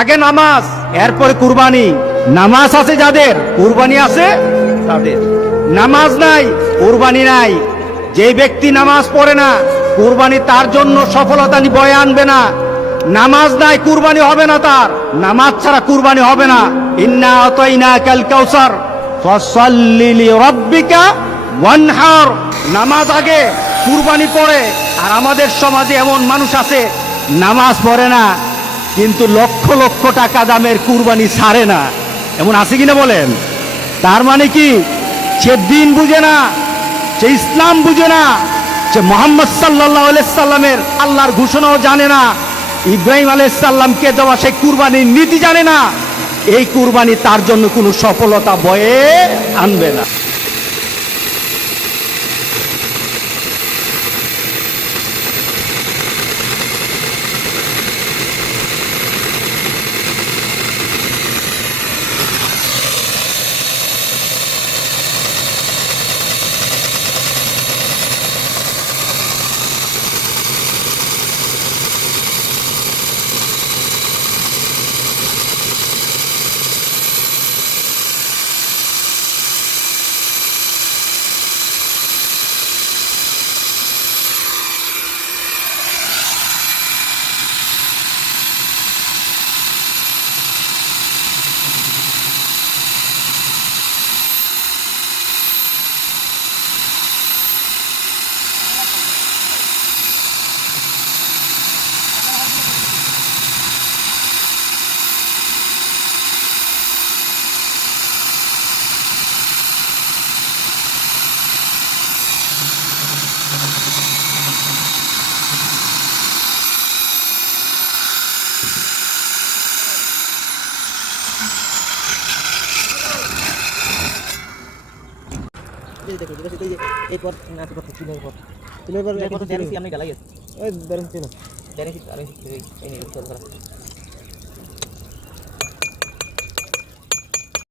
আগে নামাজ, এরপরে কুরবানি। নামাজ আছে যাদের, কুরবানি আছে তাদের। নামাজ নাই, কুরবানি নাই। যে ব্যক্তি নামাজ পড়ে না, কুরবানি তার জন্য সফলতা বয়ে আনবে না। নামাজ নাই, কুরবানি হবে না তার। নামাজ ছাড়া কুরবানি হবে না। ইন্না আতাইনাকাল কাউসার ফাসাল্লি লিরাব্বিকা ওয়ানহার। নামাজ আগে, কুরবানি পড়ে। আর আমাদের সমাজে এমন মানুষ আছে নামাজ পড়ে না, কিন্তু লক্ষ লক্ষ টাকা দামের কুরবানি ছাড়ে না। এমন আছে কিনা বলেন? তার মানে কি? সে দিন বুঝে না, সে ইসলাম বুঝে না, সে মোহাম্মদ সাল্লাল্লাহু আলাইহি সাল্লামের আল্লাহর ঘোষণাও জানে না, ইব্রাহিম আলাইহিস সালামকে দেওয়া সেই কুরবানির নীতি জানে না। এই কুরবানি তার জন্য কোনো সফলতা বয়ে আনবে না। এই দেখো এই পথ না তো পথ চিনের পথ চিনের পর আমি গালাই আছে ওই বেরেন্সি না বেরেন্সি আর এই নিয়ে চল